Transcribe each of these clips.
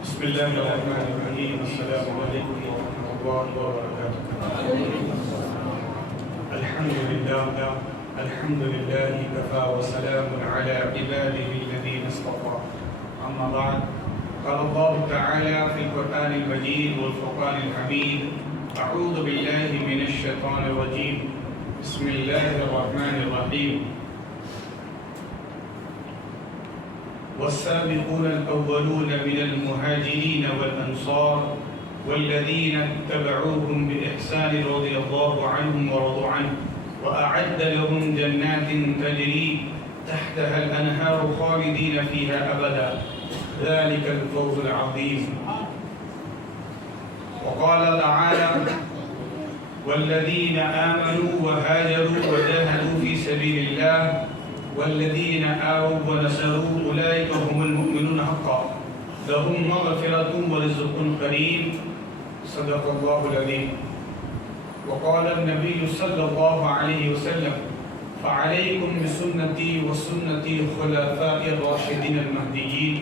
بسم الله الرحمن الرحيم. السلام عليكم ورحمة الله وبركاته. الحمد لله كفى وسلام على عباده الذين اصطفى. أما بعد، قال الله تعالى في القرآن المجيد والفرقان الحميد: أعوذ بالله من الشيطان الرجيم. بسم الله الرحمن الرحيم. والسابقون الأولون من المهاجرين والأنصار والذين اتبعوهم بإحسان رضي الله عنهم ورضوا عنه وأعد لهم جنات تجري تحتها الأنهار خالدين فيها أبدا ذلك الفوز العظيم. وقال تعالى: والذين آمنوا وهاجروا وجاهدوا في سبيل الله والذين آووا ونصروا أولئك هم المؤمنون حقا لهم مغفرة ورزق كريم. صدق الله العظيم. وقال النبي صلى الله عليه وسلم: فعليكم بسنتي وسنة الخلفاء الراشدين المهديين،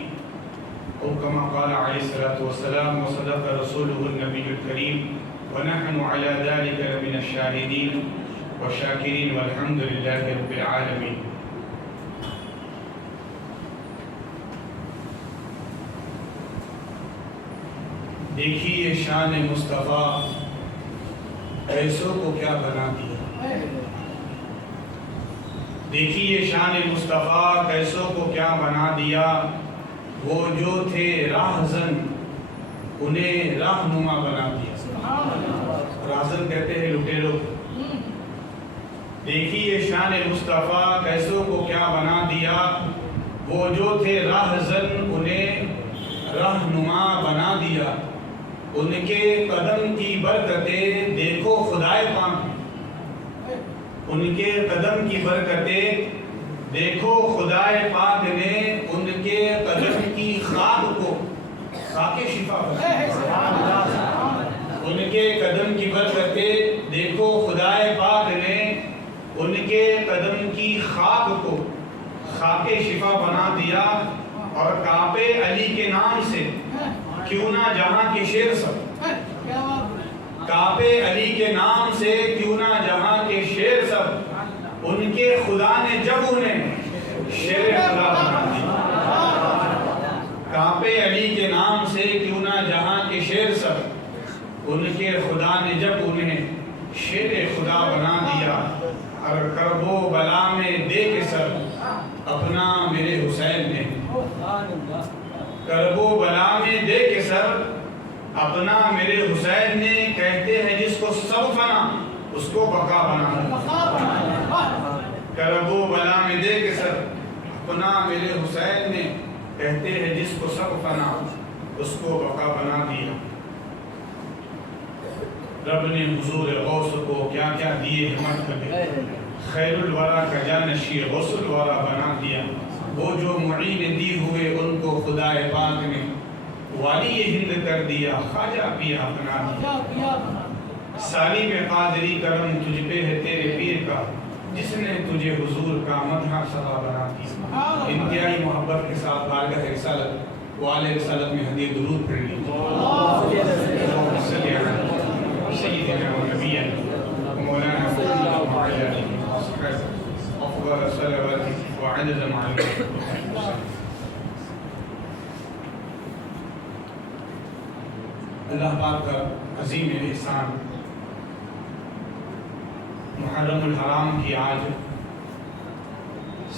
أو كما قال عليه الصلاة والسلام. وصدق رسوله النبي الكريم، ونحن على ذلك من الشاهدين والشاكرين والحمد لله رب العالمين. دیکھیے شان مصطفیٰ کیسوں کو کیا بنا دیا. دیکھیے شان مصطفیٰ کیسوں کو کیا بنا دیا. وہ جو تھے راہزن انہیں راہنما بنا دیا. راہزن کہتے ہیں لٹیروں. دیکھیے شان مصطفیٰ کیسوں کو کیا بنا دیا. وہ جو تھے راہزن انہیں رہنما بنا دیا. ان کے قدم کی برکتیں دیکھو خدائے پاک. ان کے قدم کی برکتیں دیکھو خدائے پاک نے ان کے قدم کی خاک کو خاک شفا بنا. ان کے قدم کی برکتیں دیکھو خدائے پاک نے ان کے قدم کی خاک کو خاک شفا بنا دیا. اور کعبے علی کے نام سے کیوں نہ جہاں کے شیر سب. کعبے علی کے نام سے کیوں نہ جہاں کے شیر سب. ان کے خدا نے جب انہیں شیر خدا بنا دیا. کعبے علی کے نام سے کیوں نہ جہاں کے شیر سب. ان کے خدا نے جب انہیں شیر خدا بنا دیا. اور کرب و بلا میں دے کے سر اپنا میرے حسین نے. کرب و بلا میں دے کے سر اپنا میرے حسین نے. کہتے ہیں جس کو سب فنا اس کو بقا بنا. کرب و بلا میں دے کے سر اپنا میرے حسین نے. کہتے ہیں جس کو سب فنا اس کو بقا بنا دیا. رب نے حضور غوث کو کیا کیا دیے ہمت کر. خیر الورا کا جانشی غوث الورا بنا دیا. وہ جو معین دی ہوئے ان کو خدائے پاک نے والی ہند کر دیا. خواجہ پیا بنا دیا. سالی میں قادری کرم تجھ پہ ہے تیرے پیر کا جس نے تجھے حضور کا مدح سزا بنا دیا. انتہائی محبت کے ساتھ بارگاہ رسالت والے رسالت میں ہدیہ درود پڑھ لی. سیدنا و نبینا مولانا محمد وعلی آلہ وصحبہ افضل الصلوات وعدد معلومات. اللہ پاک کا عظیم احسان. محرم الحرام کی آج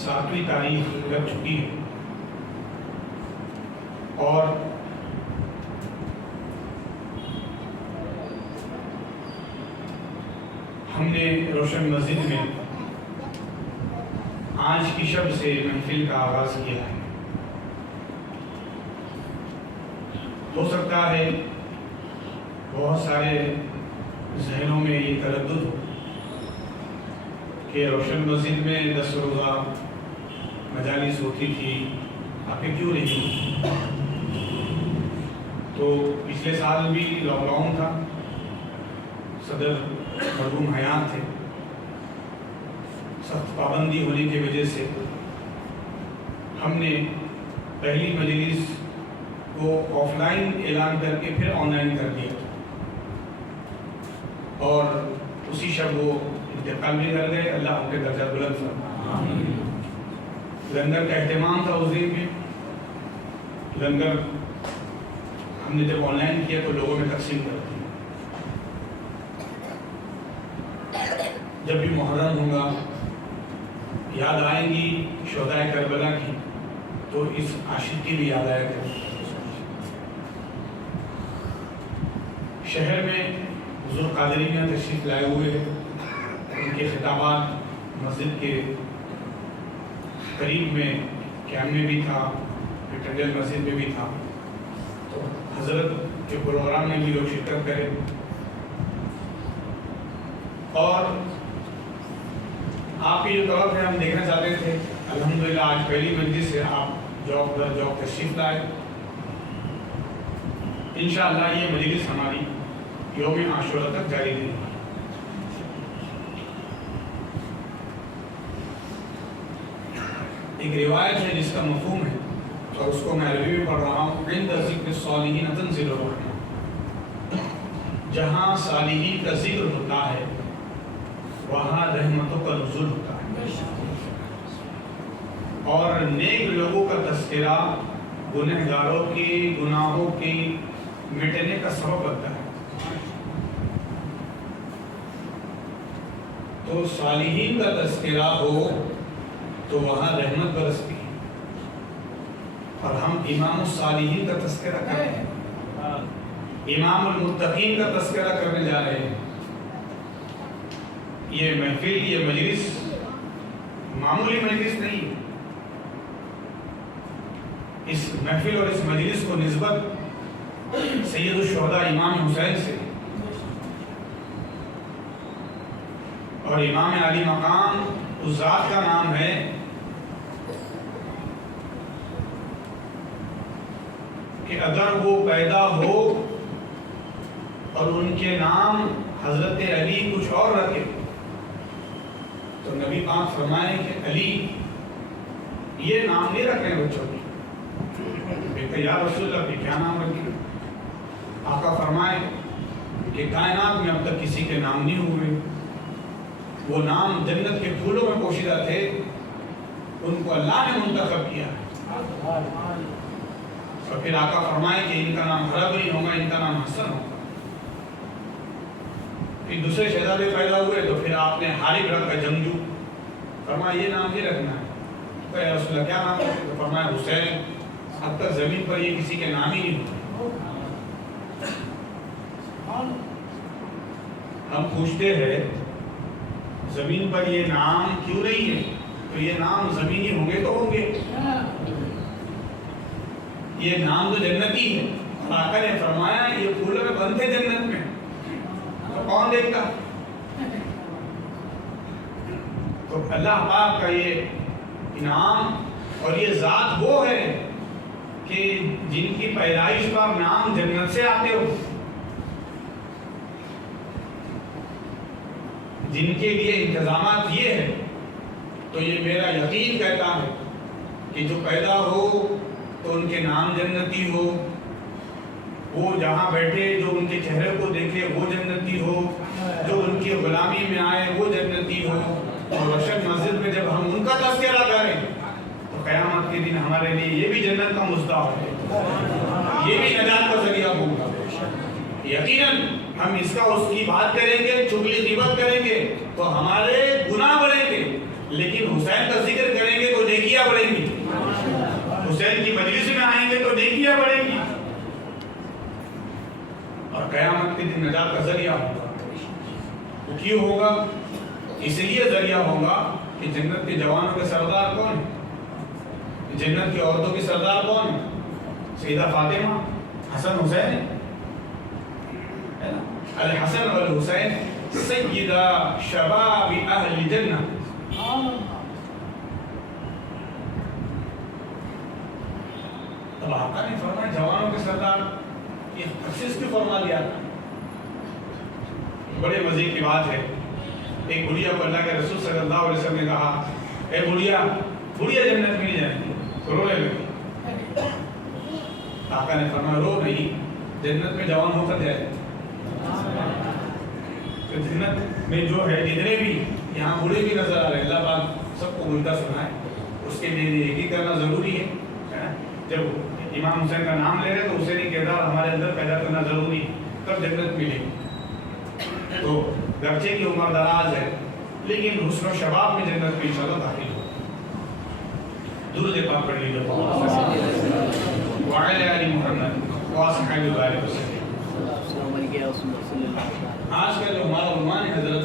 7ویں تاریخ لگ چکی ہے اور ہم نے روشن مسجد میں آج کی شب سے محفل کا آغاز کیا ہے. ہو سکتا ہے بہت سارے ذہنوں میں یہ تردد ہو کہ روشن مسجد میں 10 روزہ مجالس ہوتی تھی, آپ کیوں نہیں ہوتی. تو پچھلے سال بھی لاک ڈاؤن تھا, صدر مرحوم حیات تھے, سخت پابندی ہونے کی وجہ سے ہم نے پہلی مجلس کو کو آف لائن اعلان کر کے پھر آن لائن کر دیا اور اسی شب وہ انتقال بھی کر گئے. اللہ ان کے درجہ بلند فرمائے. لنگر کا اہتمام تھا اس دن میں. لنگر ہم نے جب آن لائن کیا تو لوگوں میں تقسیم کر دی. جب بھی محرم ہوگا یاد آئیں گی شہدائے کربلا کی تو اس عاشق کی بھی یاد آیا کرے. شہر میں حضور قادری میں تشریف لائے ہوئے ان کے خطابات مسجد کے قریب میں کیمپ میں بھی تھا, ٹنڈل مسجد میں بھی تھا. تو حضرت کے پروگرام میں بھی لوگ شرکت کرے اور آپ کی جو طرف ہے ہم دیکھنا چاہتے تھے. الحمدللہ آج پہلی مجلس سے آپ جاب در جاب تشریف لائے. انشاءاللہ یہ مجلس ہماری یوم عاشورہ تک جاری رہے گی. ایک روایت ہے جس کا مفہوم ہے اور اس کو میں عربی میں پڑھ رہا ہوں. عند ذکر الصالحین تنزل الرحمہ. جہاں صالحین کا ذکر ہوتا ہے وہاں رحمتوں کا نزول ہوتا ہے. اور نیک لوگوں کا تذکرہ گنہگاروں کی گناہوں کی مٹنے کا سبب بنتا ہے. تو صالحین کا تذکرہ ہو تو وہاں رحمت برستی ہے. اور ہم امام الصالحین کا تذکرہ کر رہے ہیں, امام المتقین کا تذکرہ کرنے جا رہے ہیں. یہ محفل یہ مجلس معمولی مجلس نہیں ہے. اس محفل اور اس مجلس کو نسبت سید الشہداء امام حسین سے اور امام علی مقام اس ذات کا نام ہے کہ اگر وہ پیدا ہو اور ان کے نام حضرت علی کچھ اور رکھے تو نبی پاک فرمائے کہ علی یہ نام نہیں رکھے بچوں کی. یا رسول اللہ کیا نام رکھے؟ آقا فرمائے کہ کائنات میں اب تک کسی کے نام نہیں ہوئے. وہ نام جنت کے پھولوں میں پوشیدہ تھے, ان کو اللہ نے منتخب کیا. اور پھر آقا فرمائے کہ ان کا نام حربری ہوگا, ان کا نام حسن ہوگا. پھر دوسرے شہزادے پیدا ہوئے تو پھر آپ نے حارب رکھا جنگجو. فرمایا یہ نام نہیں رکھنا ہے. تو یا رسول اللہ کیا نام رکھے؟ تو فرمایا حسین. اب تک زمین پر یہ کسی کے نام ہی نہیں ہوتے. ہم پوچھتے ہیں زمین پر یہ نام کیوں نہیں ہے؟ تو یہ نام زمینی ہوں گے تو ہوں گے. یہ نام تو جنتی ہے. اور آقا نے فرمایا یہ پھولوں میں بند تھے جنت میں, تو کون دیکھتا؟ تو اللہ پاک کا یہ انعام اور یہ ذات وہ ہے کہ جن کی پیدائش کا نام جنت سے آتے ہو, جن کے لیے انتظامات یہ ہے. تو یہ میرا یقین کہتا ہے کہ جو پیدا ہو تو ان کے نام جنتی ہو, وہ جہاں بیٹھے جو ان کے چہرے کو دیکھے وہ جنتی ہو, جو ان کی غلامی میں آئے وہ جنتی ہو. اور روشن مسجد میں جب ہم ان کا تذکرہ کریں تو قیامت کے دن ہمارے لیے یہ بھی جنت کا مصداق ہے, یہ بھی نجات کا ذریعہ ہوگا. یقیناً ہم اس کا اس کی بات کریں گے, چغلی غیبت کریں گے تو ہمارے گناہ بڑھیں گے, لیکن حسین کا ذکر کریں گے تو نیکیاں بڑھیں گی. حسین کی مجلس میں آئیں گے تو نیکیاں بڑھیں گی اور قیامت کے دن نجات کا ذریعہ ہوگا. وہ کیوں ہوگا؟ اس لیے ذریعہ ہوگا کہ جنت کے جوانوں کے سردار کون ہیں؟ جنت کی عورتوں کی سردار کون ہیں؟ سیدہ فاطمہ, حسن حسین ہے نا. الحسن والحسین سیدہ شباب اہل جنہ. اب آقا نے فرمایا جوانوں کے سردار, یہ تخصیص کیوں فرما دیا تھا؟ بڑے مزے کی بات ہے. ایک بڑھیا کو اللہ کے رسول صلی اللہ علیہ وسلم نے کہا اے بڑھیا, بڑھیا جنت میں نہیں جائیں گے. رونے لگی. آقا نے فرمایا رو نہیں، جنت میں جوان ہو کر جائے. تو جنت میں جو ہے جتنے بھی یہاں بوڑھے بھی نظر آ رہے ہیں، اللہ پاک سب کو الٹا سنا ہے، اس کے لیے نیکی کرنا ضروری ہے. جب امام حسین کا نام لے رہے تو حسینی کردار ہمارے اندر پیدا کرنا ضروری ہے، تب جنت ملے. تو گرچہ کی عمر دراز ہے لیکن حسن و شباب میں جنت میں انشاءاللہ داخل ہو. درود پاک پڑھ لیجیے وعلی آل محمد واصحاب بارک وسلم. آج کا جو ہمارا عنوان ہے حضرت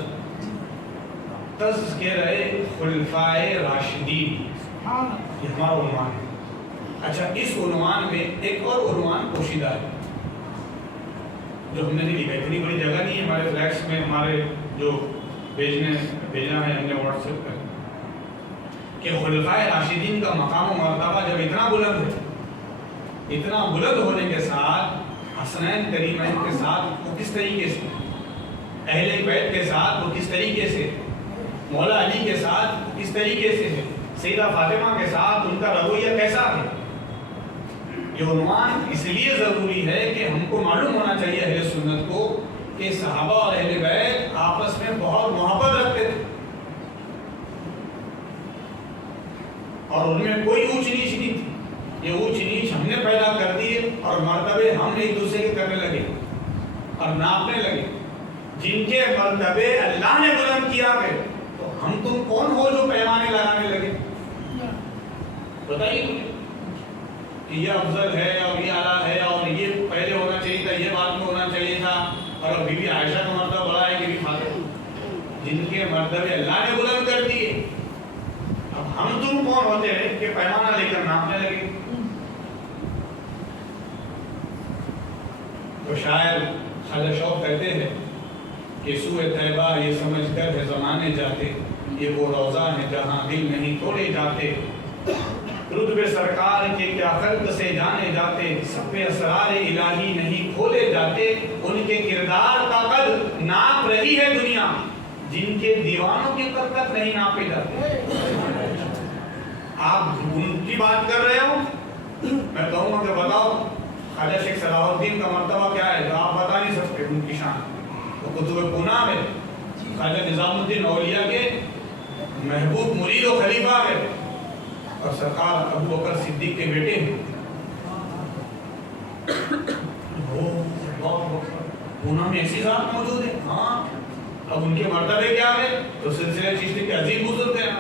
تذکرہ خلفائے راشدین، یہ ہمارا عنوان ہے. اچھا، اس عنوان میں ایک اور عنوان پوشیدہ ہے جو ہم نے نہیں لکھا. اتنی بڑی جگہ نہیں ہے ہمارے فلیکس میں، ہمارے جو بھیجنا ہے ہم نے واٹس ایپ پر، کہ خلفائے راشدین کا مقام و مرتبہ جب اتنا بلند ہے، اتنا بلند ہونے کے ساتھ حسنین کریمین کے ساتھ وہ کس طریقے سے، اہل بیت کے ساتھ وہ کس طریقے سے، مولا علی کے ساتھ وہ کس طریقے سے ہے، سیدہ فاطمہ کے ساتھ ان کا رویہ کیسا ہے. یہ عنوان اس لیے ضروری ہے کہ ہم کو معلوم ہونا چاہیے اہل سنت کو کہ صحابہ اور اہل بیت آپس میں بہت محبت رکھتے تھے اور ان میں کوئی اونچ نیچ نہیں تھی. یہ اونچ نیچ ہم نے پیدا کر دیے اور مرتبے ہم نے ایک دوسرے کے کرنے لگے اور ناپنے لگے. جن کے مرتبے اللہ نے بلند کیا ہے تو ہم تم کون ہو جو پیمانے لگانے لگے؟ بتائیے مجھے کہ یہ افضل ہے اور یہ اعلیٰ ہے اور یہ پہلے ہونا چاہیے تھا، یہ بعد میں ہونا چاہیے تھا، اور بی بی عائشہ کا مرتبہ بڑا ہے کہ بھی فاطمہ. جن کے مرتبے اللہ نے بلند کر دیے، اب ہم تم کون ہوتے ہیں کہ پیمانہ لے کر ناپنے لگے؟ تو شاعر خواجہ شوق کہتے ہیں کہ سوئے طیبہ یہ سمجھ کر ہے زمانے جاتے، یہ وہ روضہ ہے جہاں دل نہیں توڑے جاتے. رتبے سرکار کے کیا خلق سے جانے جاتے، سب پہ اسرار الہی نہیں کھولے جاتے. ان کے کردار کا قدر ناپ رہی ہے دنیا، جن کے دیوانوں کی قدر تک نہیں ناپے جاتے. آپ ان کی بات کر رہے ہو، میں کہوں گا کہ بتاؤ خواجہ شیخ صلاح الدین کا مرتبہ کیا ہے، تو آپ بتا نہیں سکتے ان کی شان. تو کتب کنہ میں خواجہ نظام الدین اولیاء کے محبوب مرید و خلیفہ ہے اور سرکار ابو بکر صدیق کے بیٹے ہیں. پونا میں ایسی ذات موجود ہے. ہاں، اب ان کے مرتبے کیا ہے تو سلسلہ چشتی کے عظیم بزرگ ہیں.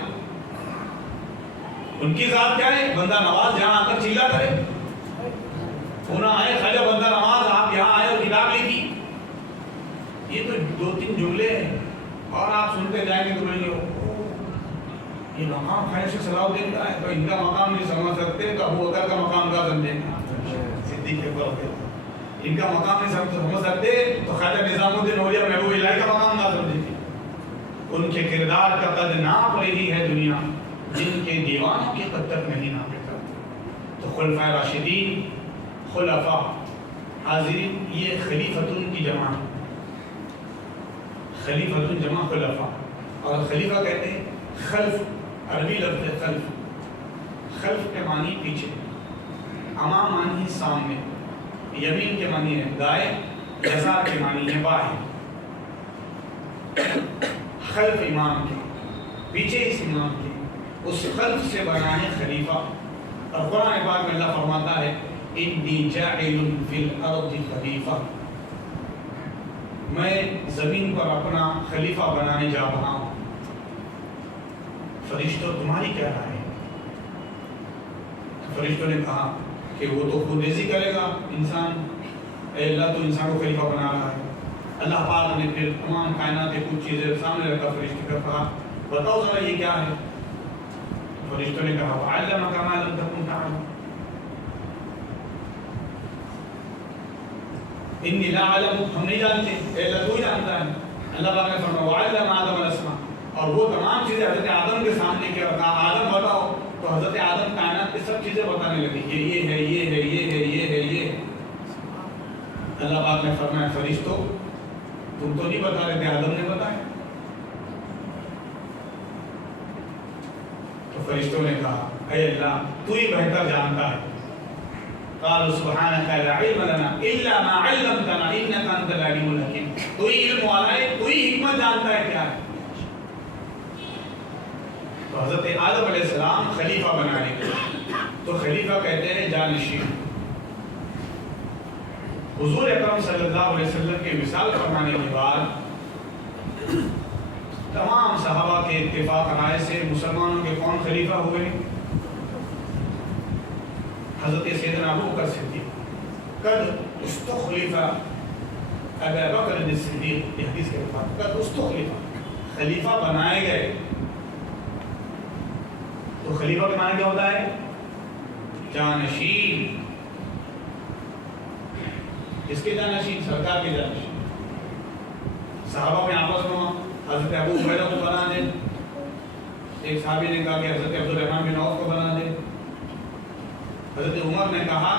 ان کی ذات کیا ہے؟ بندہ نواز جہاں آ کر چلا کرے. پونا آئے خواجہ بندہ نواز، آپ یہاں آئے اور کتاب لکھی. یہ تو دو تین جملے ہیں اور آپ سنتے جائیں گے تو بولیں گے یہ مقام خواجہ شیخ صلاح الدین کا ہے، تو ان کا مقام نہیں سمجھ سکتے تو ابو بکر کا مقام کا سمجھیں گے. صدیق کے فرق ان کا مقام نہیں سمجھ سکتے تو خواجہ نظام الدین اولیاء محبوب الہی کا مقام نہ سمجھیں گے. ان کے کردار کا قد ناپ رہی ہے دنیا، جن کے دیوانوں کی قد تک نہیں ناپے کرتے. تو خلفائے راشدین، خلفاء، حاضرین، یہ خلیفتن کی جمع ہے. خلیفتن جمع خلفاء، اور خلیفہ کہتے ہیں خلف، عربی لفظ ہے خلف. خلف کے معنی پیچھے، امام معنی ہے سامنے، یمین کے معنی ہے دائیں، یسار کے معنی ہے بائیں. خلف امام کے، پیچھے اس امام کے، اس خلف سے بنا ہے خلیفہ. اور قرآن پاک میں اللہ فرماتا ہے انی جاعل فی الارض خلیفہ، میں زمین پر اپنا خلیفہ بنانے جا رہا ہوں. فرشتوں تمہاری کیا رائے ہے؟ فرشتوں نے کہا کہ وہ تو خود ریزی کرے گا انسان، اے اللہ تو انسان کو خلیفہ بنا رہا ہے. اللہ پاک نے پھر تمام کائنات کے کچھ چیزیں سامنے رکھا، فرشتے کا کہا بتاؤ ذرا یہ کیا ہے؟ فرشتوں نے کہا وَعَلَّمَكَ مَا لَمْ تَكُنْ تَعْلَمُ انی لا اعلم، ہم نہیں جانتے، اے اللہ تو ہی جانتا ہے. اللہ پاک نے فرمایا وَعَلَّمَ آدَمَ الْأَسْمَاءَ، اور وہ تمام چیزیں حضرت آدم کے سامنے کیا رکھا، آدم بتاؤ. تو حضرت آدم کائنات کی سب چیزیں بتانے لگی، یہ ہے، یہ ہے، یہ ہے، یہ ہے، یہ ہے. اللہ پاک نے فرمایا فرشتوں تم تو نہیں بتا رہے تھے، آدم نے بتایا. تو فرشتوں نے کہا اے اللہ تو ہی بہتر جانتا ہے. قالوا سبحانك لا علم لنا الا ما علمتنا انك انت العليم الحكيم. تو ہی علم والا ہے، تو ہی حکمت جانتا ہے کیا ہے. تو حضرت آدم علیہ السلام خلیفہ بنانے کے تو خلیفہ کہتے ہیں جانشین. حضور اکرم صلی اللہ علیہ وسلم کے وصال فرمانے کے بعد تمام صحابہ کے اتفاق رائے سے مسلمانوں کے کون خلیفہ ہوئے؟ حضرت سیدنا ابو بکر صدیق. قد استخلف ابا بکر الصدیق، یہ حدیث کے الفاظ، قد استخلف، خلیفہ بنائے گئے. تو خلیفہ کے معنی کیا ہوتا ہے؟ جانشین. کس کے جانشین؟ سرکار کے جانشین. صحابہ میں آپس میں حضرت ابو عبیدہ کو بنا دے. ایک صحابی نے کہا کہ حضرت عبد الرحمن بن عوف کو بنا دے. حضرت عمر نے کہا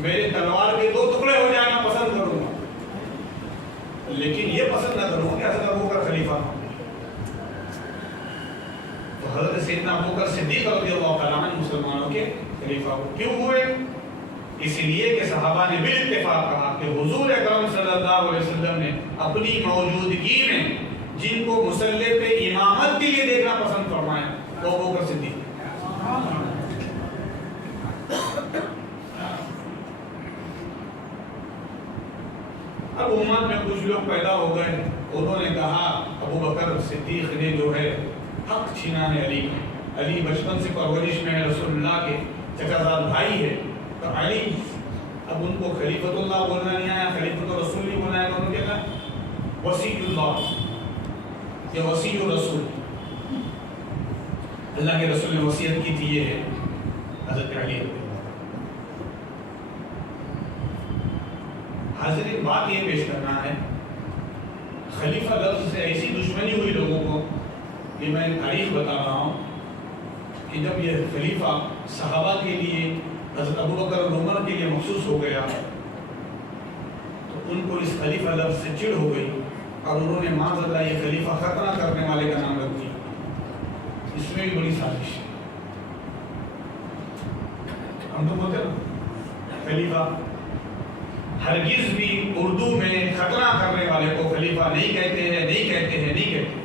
میرے تلوار کے 2 ٹکڑے ہو جائیں میں پسند کروں گا، لیکن یہ پسند نہ کروں کہ حضرت ابو بکر خلیفہ. تو حضرت سیدنا ابو بکر صدیق رضی اللہ تعالیٰ عنہ مسلمانوں کے خلیفہ کیوں ہوئے؟ اس لیے کہ صحابہ نے بالاتفاق کہا کہ حضور اکرم صلی اللہ علیہ وسلم نے اپنی موجودگی میں جن کو مسلح پہ امامت کے لیے دیکھنا پسند فرمایا وہ ابو بکر صدیق. اب امت میں کچھ لوگ پیدا ہو گئے، انہوں نے کہا ابو بکر صدیق نے جو ہے حق چھینا ہے علی کا. علی بچپن سے پرورش میں رسول اللہ کے چچا زاد بھائی ہے، تو علی اب ان کو خلیفۃ اللہ بولنا نہیں آیا، خلیفۃ الرسول نہیں بولنا آیا. انہوں نے کہا وصی اللہ یا وصی الرسول، اللہ کے رسول نے وصیت کی تھی، یہ ہے حضرت علی. حاضرین بات یہ پیش کرنا ہے، خلیفہ لفظ سے ایسی دشمنی ہوئی لوگوں کو کہ میں تاریخ بتا رہا ہوں کہ جب یہ خلیفہ صحابہ کے لیے حضرت ابو بکر اور عمر کے لیے مخصوص ہو گیا تو ان کو اس خلیفہ لفظ سے چڑ ہو گئی اور انہوں نے معاذ اللہ یہ خلیفہ خطرہ کرنے والے کا نام رکھ دیا. اس میں بھی بڑی سازش ہے. ہم تو بولتے ہیں خلیفہ، ہرگز بھی اردو میں خطرہ کرنے والے کو خلیفہ نہیں کہتے ہیں، نہیں کہتے ہیں، نہیں کہتے.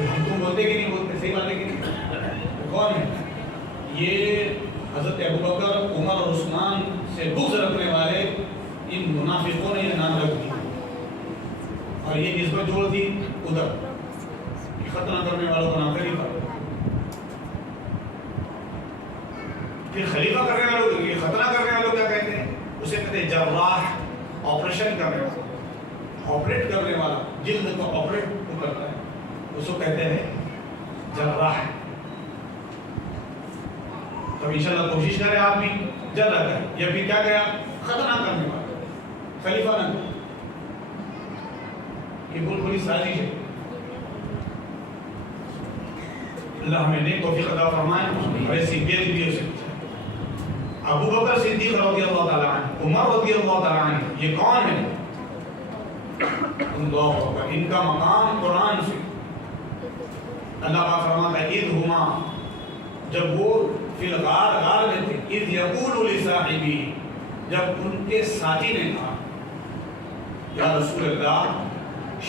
ہم تو بولتے کہ نہیں بولتے، صحیح بات ہے کہ نہیں. کون ہے یہ؟ حضرت ابو بکر، عمر اور عثمان سے بغض رکھنے والے ان منافقوں نے یہ نام رکھ دیا اور یہ نسبت جوڑ دی ادھر خطرہ کرنے والوں کا نام خلیفہ. پھر خلیفہ کرنے والوں، یہ خطرہ کرنے والوں کیا کہتے ہیں؟ اسے کہتے ہیں جراح، آپریشن کرنے والا، آپریٹ کرنے والا، جلد کو آپریٹ کرتا ہے، اس کو کہتے ہیں جراح. تو انشاءاللہ کوشش کریں آپ بھی جرا کریں. یہ بھی کیا گیا؟ خطرہ کرنے والا، خلیفہ نہ. یہ بہت بڑی سازش ہے. اللہ ہمیں نیک توفیق عطا فرمائے اور ایسی بے ادبی ہو سکتی ہے. ابو بکر صدیق رضی اللہ تعالیٰ عنہ، عمر رضی اللہ تعالیٰ عنہ، یہ کون ہے؟ اللہ اکبر. ان کا مقام قرآن سے اللہ پاک فرماتا ہے اذ ہما، جب وہ فی الغار، غار میں تھے، اذ یقول لصاحبہ، جب ان کے ساتھی نے کہا یا رسول اللہ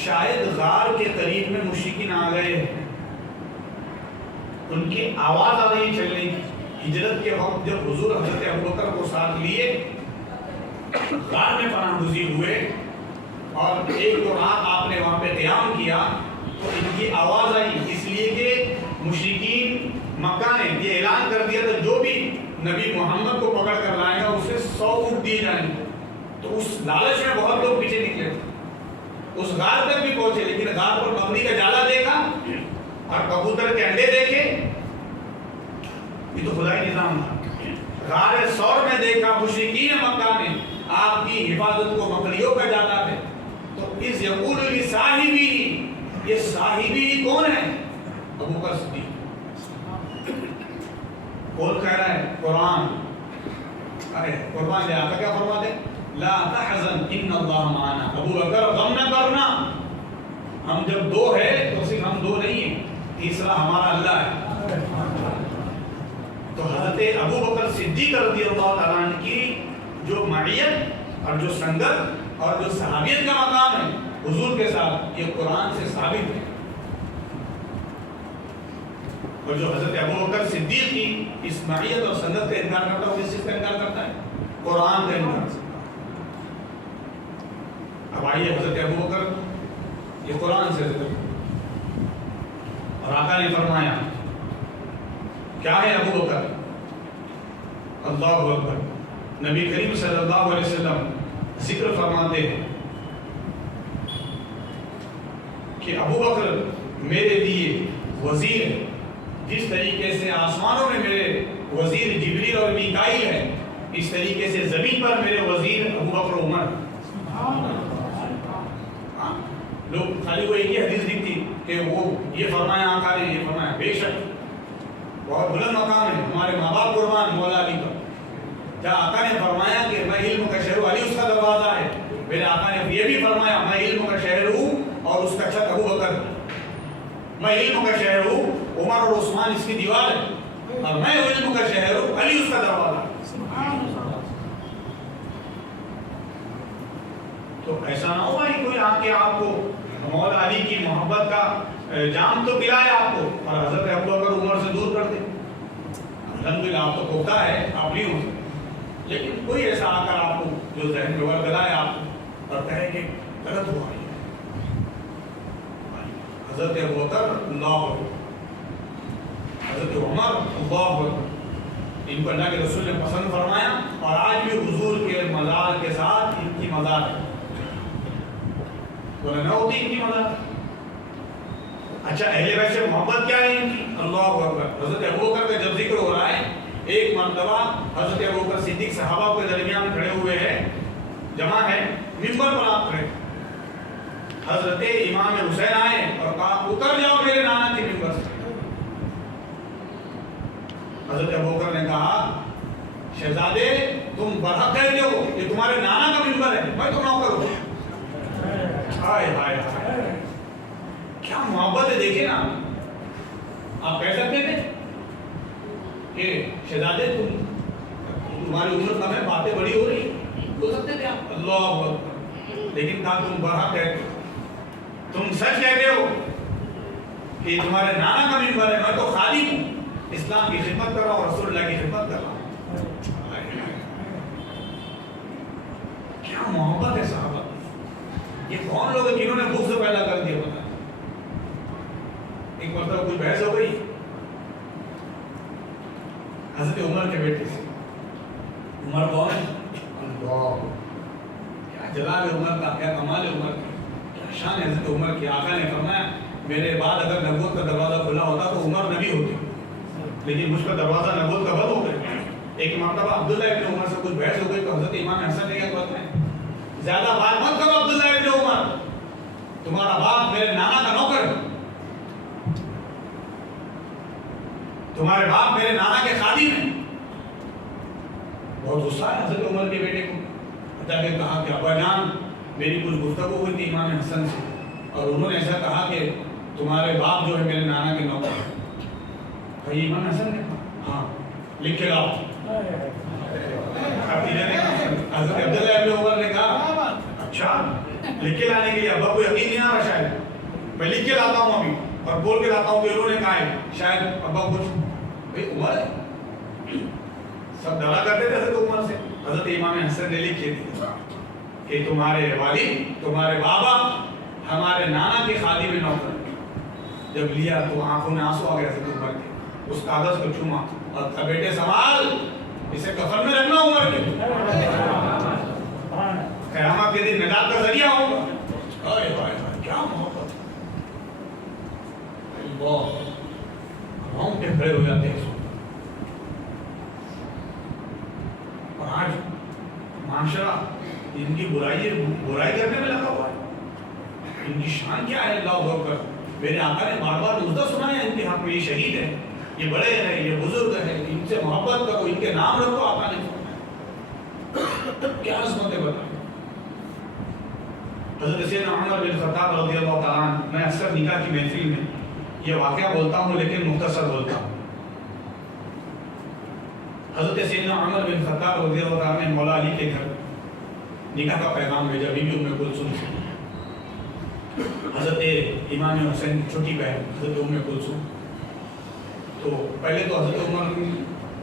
شاید غار کے قریب میں مشرکین آ گئے ہیں. ان کی آواز آ رہی چلنے کی. ہجرت کے وقت جب حضور حضرت ابوبکر کو ساتھ لیے غار میں پناہ گزین ہوئے اور ایک دو رات آپ نے وہاں پہ قیام کیا تو ان کی آواز آئی، اس لیے کہ مشرکین مکہ نے یہ اعلان کر دیا تھا جو بھی نبی محمد کو پکڑ کر لائے گا اسے 100 اونٹ دیے جائیں گے. تو اس لالچ میں بہت لوگ پیچھے نکلے تھے. اس غار تک بھی پہنچے لیکن غار پر بکری کا جالا دیکھا اور کبوتر کے انڈے دیکھے. یہ تو خدائی نظام تھا. غار ثور میں دیکھا مشرکین مکہ نے آپ کی حفاظت کو بکریوں کا جالا ہے. تو اس یقول لصاحبہ، یہ صاحبی کون ہے؟ ابو بکر صدیق. کون کہہ رہا ہے؟ قرآن. ارے قرآن لے آتا کیا فرما دے؟ لا تحزن ان اللہ معنا. ابو بکر غم نہ کرنا، ہم جب دو ہے تو صرف ہم دو نہیں ہیں، تیسرا ہمارا اللہ ہے. ابو بکر صدیق رضی اللہ تعالیٰ عنہ کی جو معیت اور جو سنگت اور جو صحابیت کا مقام ہے حضور کے ساتھ، یہ قرآن سے ثابت ہے. اور جو حضرت ابو بکر صدیق کی اس معیت اور سنگت کا انکار کرتا ہے، وہ کس چیز کا انکار کرتا ہے؟ قرآن کا انکار. اب آئیے حضرت ابو بکر یہ قرآن سے ذکر، اور آقا نے فرمایا کیا ہے ابو بکر؟ اللہ اکبر. نبی کریم صلی اللہ علیہ وسلم ذکر فرماتے ہیں کہ ابو بکر میرے لیے وزیر ہے، جس طریقے سے آسمانوں میں میرے وزیر جبریل اور میکائیل ہے، اس طریقے سے زمین پر میرے وزیر ابو بکر و عمر. لوگ خالی وہ ایک ہی حدیث لکھتی کہ وہ یہ فرمایا آقا نے، یہ فرمایا. بے شک بہت بلند مقام ہے ہمارے ماں باپ قربان مولا علی کا. جہاں آقا نے فرمایا کہ میں علم کا شہر ہوں، علی اس کا دروازہ ہے، میرے آقا نے یہ بھی فرمایا میں علم کا شہر ہوں اور اس کا چھت ابو بکر. میں علم کا شہر ہوں، عمر اور عثمان اس کی دیوار ہے، اور میں علم کا شہر ہوں، علی اس کا دروازہ. تو ایسا نہ ہو بھائی کوئی آ کے آپ کو مولا علی کی محبت کا جام تو پلائے آپ کو اور حضرت ابو بکر عمر سے دور کر دے. الحمدللہ آپ تو پختہ ہے، آپ نہیں ہو سکتے، لیکن کوئی ایسا آ کر آپ کو جو ذہن میں ورگلائے آپ کو اور کہے کہ غلط ہوا ہے. حضرت ابو بکر اللہ اکبر، حضرت عمر اللہ اکبر، ان کو اللہ کے رسول نے پسند فرمایا اور آج بھی حضور کے مزار کے ساتھ ان کی مزار ہے. نہ ہوتی ان کی مزار. اچھا اہل بیت سے محبت کیا ہے ان کی؟ اللہ اکبر. حضرت ابو بکر کا جب ذکر ہو رہا ہے، ایک مرتبہ حضرت ابو بکر صدیق صحابہ کے درمیان کھڑے ہوئے ہیں، جمع ہے، منبر پر آپ کھڑے. حضرت امام حسین آئے اور کہا اتر جاؤ میرے نانا کے منبر سے. حضرت ابو بکر نے کہا شہزادے تم برحق کہتے ہو، یہ تمہارے نانا کا منبر ہے، میں تو نوکر ہوں. ہائے ہائے ہائے کیا محبت ہے. دیکھیں نا آپ کہہ سکتے تھے کہ شہزادے تمہاری عمر کم ہے، باتیں بڑی ہو رہی، بول سکتے تھے آپ اللہ اکبر. لیکن کہا تم برحق کہتے ہو، تم سچ کہتے ہو کہ تمہارے نانا کا منبر ہے، میں تو خادم ہوں، اسلام کی خدمت کر رہا ہوں، رسول اللہ کی خدمت کر رہا ہوں. کیا محبت ہے صحابہ. یہ کون لوگ ہیں جنہوں نے بغض پیدا کر دیا؟ پتا ایک مرتبہ کوئی بحث ہو گئی حضرت عمر کے بیٹے سے. عمر کون ہے؟ اللہ، کیا جلال ہے عمر کا، کیا کمال ہے عمر کا، کیا شان ہے حضرت عمر کی. آقا نے فرمایا میرے بعد اگر نبوت کا دروازہ کھلا ہوتا تو عمر نبی ہوتے، لیکن مجھ کا دروازہ نبوت کا بند ہو گیا. ایک مرتبہ عبداللہ ابن عمر سے کچھ بحث ہو گئی تو حضرت امام حسن نے کیا بات میں زیادہ بات مت کرو عبداللہ ابن عمر، تمہارا باپ میرے نانا کا نوکر، تمہارے باپ میرے نانا کے خادم ہیں. بہت غصہ ہے حضرت عمر کے بیٹے کو. حتیٰ کہ کہا کہ ابا جان میری کچھ گفتگو ہوئی تھی امام حسن سے اور انہوں نے ایسا کہا کہ تمہارے باپ جو ہے میرے نانا کے نوکر ہیں. بھائی امام حسن نے کہا ہاں لکھ کے لاؤ. حضرت عبداللہ ابن عمر نے کہا اچھا لکھ کے لانے کے لیے ابا کو یقین نہیں آ رہا، شاید میں لکھ کے لاتا ہوں ابھی اور بول کے لاتا ہوں کہ انہوں نے کہا ہے، شاید ابا کچھ بھائی عمر ہے. سب ڈرا کرتے تھے حضرت عمر سے. حضرت امام حسن نے لکھ کے دیا کہ تمہارے والد تمہارے بابا ہمارے نانا کے خادم نوکر. جب لیا تو آنکھوں میں آنسو آ گیا حضرت عمر کے، اس کاغذ کو چوما اور کہا بیٹے سنبھال، اسے کفن میں رکھنا عمر کے، قیامت کے دن نجات کا ذریعہ ہوگا. کیا محبت، ہم پہ کھڑے ہو جاتے ہیں. اور آج معاشرہ ان کی برائی کرنے میں لگا ہوا ہے. ان کی شان کیا ہے؟ اللہ اکبر. میرے آقا نے بار بار نزدہ سنایا ان کے حق میں، یہ شہید ہے، یہ بڑے ہیں، یہ بزرگ ہیں، ان سے محبت کرو، ان کے نام رکھو. آقا نے کیا عظمتیں بتائیں. حضرت سیدنا عمر بن خطاب رضی اللہ تعالیٰ عنہ، میں اکثر نکاح کی محفل میں یہ واقعہ بولتا ہوں لیکن مختصر بولتا ہوں. حضرت سیدنا عمر بن خطاب رضی اللہ عنہ نے مولا علی کے گھر نکاح کا پیغام بھیجا بی بی ام کلثوم سے. حضرت امام حسین کی چھوٹی بہن حضرت ام کلثوم. تو پہلے تو حضرت عمر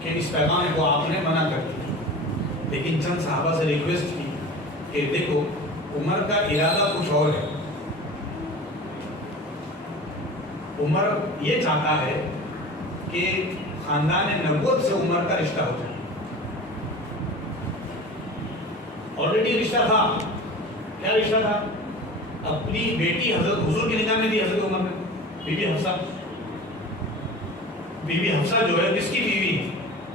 کے اس پیغام کو آپ نے منع کر دیا، لیکن چند صحابہ سے ریکویسٹ کی کہ دیکھو عمر کا ارادہ کچھ اور ہے. عمر یہ چاہتا ہے کہ خاندان نبوت سے عمر کا رشتہ ہو جائے. آلریڈی رشتہ تھا. کیا رشتہ تھا؟ اپنی بیٹی حضرت حضور کے نکاح میں دی حضرت عمر نے، بی بی حفصہ. بی بی حفصہ جو ہے کس کی بیوی؟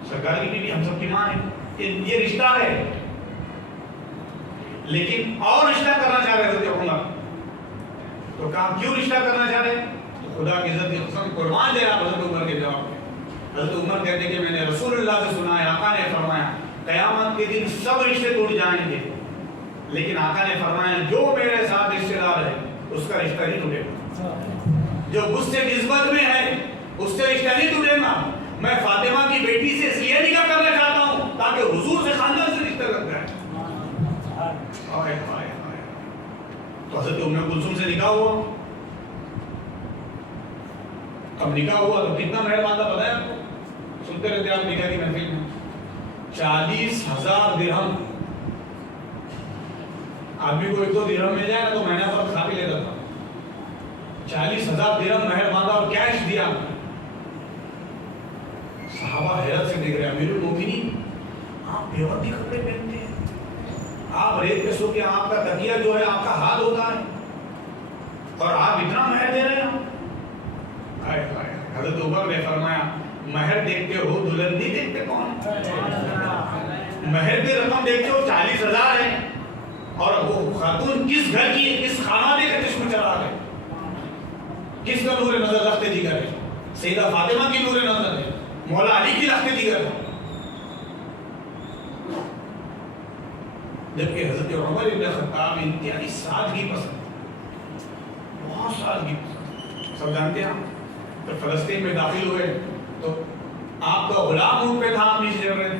سرکار کی بیوی، ہم سب کی ماں ہے. یہ رشتہ ہے. لیکن اور رشتہ کرنا چاہ رہے حضرت عمر. تو کہا کیوں رشتہ کرنا چاہ رہے؟ تو خدا کی عزت کی قسم قربان دے رہا حضرت عمر کے جواب میں. حضرت عمر کہتے کہ میں نے رسول اللہ سے سنا ہے، آقا نے فرمایا قیامت کے دن سب رشتے ٹوٹ جائیں گے، لیکن آقا نے فرمایا جو میرے ساتھ رشتے دار ہے اس کا رشتہ نہیں ٹوٹے گا. جو مجھ سے نسبت میں ہے اس سے رشتہ نہیں ٹوٹے گا. میں فاطمہ کی بیٹی سے اس لیے نکاح کرنا چاہتا ہوں تاکہ حضور سے خاندان سے رشتہ لگ جائے. تو حضرت ام کلثوم سے نکاح ہوا. اب نکاح ہوا تو کتنا مہر باندھا پتہ ہے آپ کو؟ سنتے رہتے آپ نکاح کی محفل میں 40,000 درہم. آدمی کو ایک دو درہم مل جائے نا تو مہینہ پر کھا بھی لیتا تھا. 40,000 درہم مہر باندھا اور کیش دیا. صحابہ حیرت سے دیکھ رہے ہیں. امیر المومنین آپ بیوردی کپڑے پہنتے ہیں، آپ ریت پہ سو کے آپ کا تکیہ جو ہے آپ کا ہاتھ ہوتا ہے اور آپ اتنا مہر دے رہے ہیں. حضرت عمر نے فرمایا مہر دیکھتے ہو دلہن نہیں دیکھتے کون؟ مہر کی رقم دیکھتے ہو 40,000 ہے اور وہ خاتون کس گھر کی ہے، کس خانوانے کا چشم چراغ ہے، کس کا نور نظر رکھتے جگر ہے؟ سیدہ فاطمہ کی نور نظر ہے، مولا علی کی رکھتے جگر ہے. جبکہ حضرت عمر بن خطاب انتہائی سادگی پسند، بہت سادگی پسند. سب جانتے ہیں جب فلسطین میں داخل ہوئے تو آپ کا غلام اونٹ پہ تھا، آپ نیچے چل رہے تھے.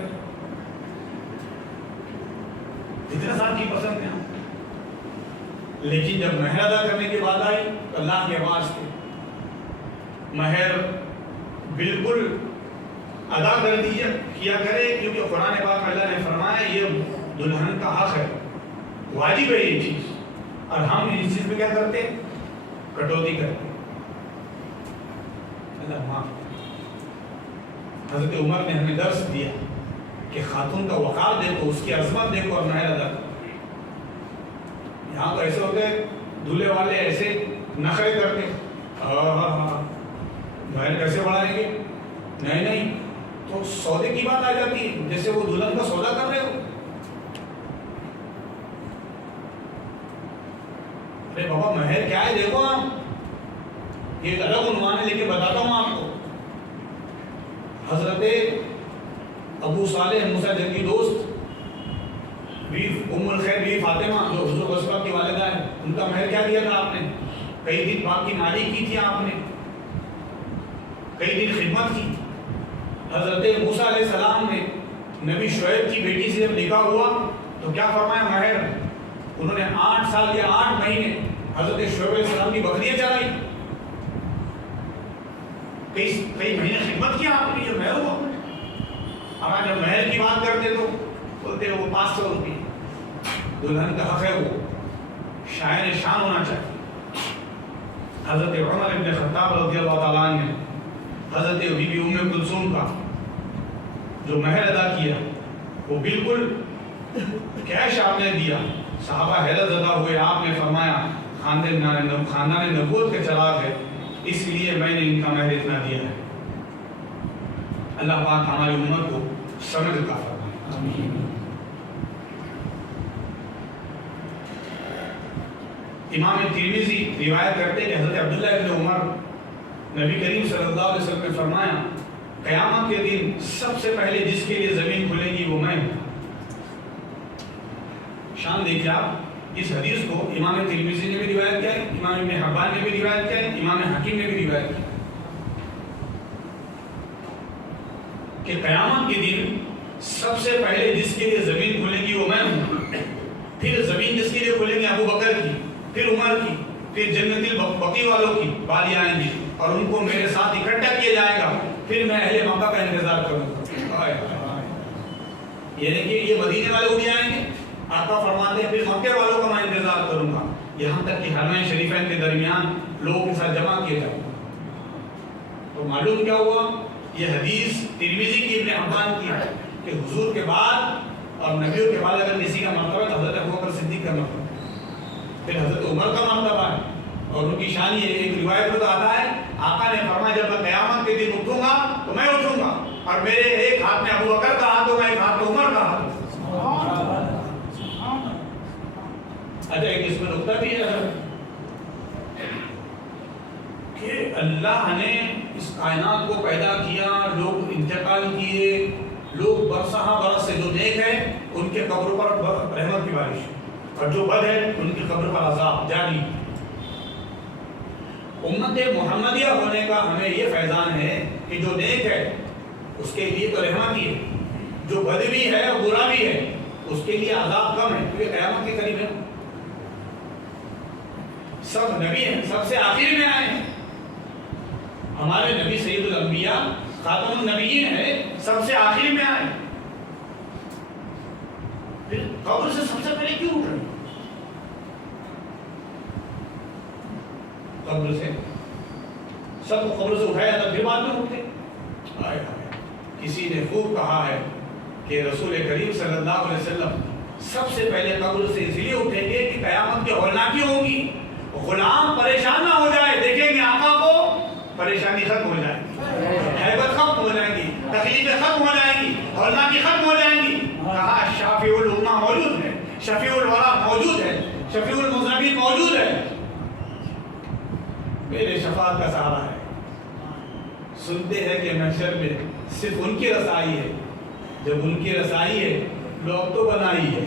اتنا سادگی پسند ہے. لیکن جب مہر ادا کرنے کی بات آئی تو اللہ کی آواز تھی مہر بالکل ادا کر دیجیے کیا کرے، کیونکہ قرآن پاک اللہ نے فرمایا یہ دلہن کا حق ہے، واجب ہے یہ چیز. اور ہم اس چیز میں کیا کرتے ہیں؟ کٹوتی کرتے. اللہ معاف. حضرت عمر نے ہمیں درس دیا کہ خاتون کا وقار دیکھو، اس کی عظمت دیکھو اور مہر ادا کرو. یہاں تو ایسے ہوتے دولہے والے ایسے نخرے کرتے مہر کیسے بڑھائیں گے؟ نہیں تو سودے کی بات آ جاتی ہے جیسے وہ دلہن کا سودا کر رہے ہو. ارے بابا مہر کیا ہے دیکھو آپ، یہ ایک الگ عنوان ہے لیکن بتاتا ہوں آپ کو. حضرت ابو صالح موسیٰ جنگی دوست ام الخیر بی فاطمہ جو حضور وسبہ کی والدہ ہے، ان کا مہر کیا دیا تھا آپ نے؟ کئی دن باپ کی مالی کی تھی آپ نے، کئی دن خدمت کی. حضرت موسیٰ علیہ السلام نے نبی شعیب کی بیٹی سے جب نکاح ہوا تو کیا فرمایا؟ مہر. انہوں نے 8 سال یا 8 مہینے حضرت شعیب علیہ السلام کی بکریاں چرائی، کئی مہینے خدمت کیا آپ نے، یہ مہر ہوا. ہمارا جب مہر کی بات کرتے تو بولتے وہ 500 روپئے. دلہن کا حق ہے وہ شاعر شان ہونا چاہیے. حضرت عمر بن خطاب رضی اللہ تعالیٰ عنہ نے حضرت بی بی ام کلثوم کا جو مہر ادا کیا وہ بالکل کیش آپ نے دیا. صحابہ حیرت زدہ ہوئے. آپ نے فرمایا خاندان نبوت کے چراغ ہے، اس لیے میں نے ان کا مہر اتنا دیا ہے. اللہ پاک ہماری امت کو سمجھ کا فرمائے. امام ترمذی روایت کرتے ہیں کہ حضرت عبداللہ ابن عمر نبی کریم صلی اللہ علیہ وسلم نے فرمایا قیامت کے دن سب سے پہلے جس کے لیے زمین کھلے گی وہ میں ہوں. شان دیکھیں آپ اس حدیث کو امام ترمذی نے بھی روایت کیا ہے، امام ابن حبان نے بھی روایت کیا ہے، امام حکیم نے بھی روایت کیا ہے. کہ قیامت کے دن سب سے پہلے جس کے لیے زمین کھلے گی وہ میں ہوں، پھر زمین جس کے لیے کھلیں گے ابو بکر کی، پھر عمر کی، پھر جنت البقیع والوں کی بالی آئیں گی اور ان کو میرے ساتھ اکٹھا کیا جائے گا، پھر میں اہل مکہ کا انتظار کروں گا۔ یعنی کہ یہ مدینے والے بھی آئیں گے، آقا فرماتے ہیں پھر مکے والوں کا میں انتظار کروں گا، یہاں تک کہ حرمین شریفین کے درمیان لوگوں کے ساتھ جمع کیا جائے گا۔ تو معلوم کیا ہوا؟ یہ حدیث ترمذی کی ابن حبان کی ہے کہ حضور کے بعد اور نبیوں کے بعد اگر کسی کا مرتبہ تو حضرت ابوبکر صدیق کا مرتبہ، پھر حضرت عمر کا مرتبہ ہے، اور ان کی شان یہ ایک روایت میں تو آتا ہے آقا نے فرمایا جب میں قیامت کے دن اٹھوں گا تو میں اٹھوں گا اور میرے ایک ہاتھ میں ابو بکر کا ہاتھ ہوگا، ایک ہاتھ میں عمر کا ہاتھ ہوگا۔ اچھا ایک اس میں نقطہ بھی ہے کہ اللہ نے اس کائنات کو پیدا کیا، لوگ انتقال کیے، لوگ برسہ برس سے جو نیک ہے ان کے قبر پر رحمت کی بارش اور جو بد ہے ان کی قبر پر عذاب جاری۔ امت محمدیہ ہونے کا ہمیں یہ فیضان ہے کہ جو نیک ہے اس کے لیے تو رحمت ہی ہے، جو بد بھی ہے اور برا بھی ہے اس کے لیے عذاب کم ہے، کیونکہ قیامت کے قریب ہے۔ سب نبی ہیں، سب سے آخر میں آئے ہیں، ہمارے نبی سید الانبیاء خاتم النبیین ہے، سب سے آخر میں آئے، پھر قبر سے سب سے پہلے کیوں اٹھ رہے ہیں؟ قبر سے سب کو قبر سے اٹھایا تب بھی بعد میں اٹھتے۔ کسی نے خوب کہا ہے کہ رسول کریم صلی اللہ علیہ وسلم سب سے پہلے قبر سے اس لیے اٹھیں گے کہ قیامت کی ہولناکی ہوگی، غلام پریشان نہ ہو جائے، دیکھیں گے آقا کو پریشانی ختم ہو جائے گی، ہیبت ختم ہو جائے گی، تکلیفیں ختم ہو جائیں گی، ہولناکی ختم ہو جائیں گی۔ کہا شافع الامہ موجود ہے، شفیع الورا موجود ہے، شفیع المذنبین موجود ہے، میرے شفاعت کا سہارا ہے۔ سنتے ہیں کہ محشر میں صرف ان کی رسائی ہے، جب ان کی رسائی ہے لوگ تو بنائی ہے۔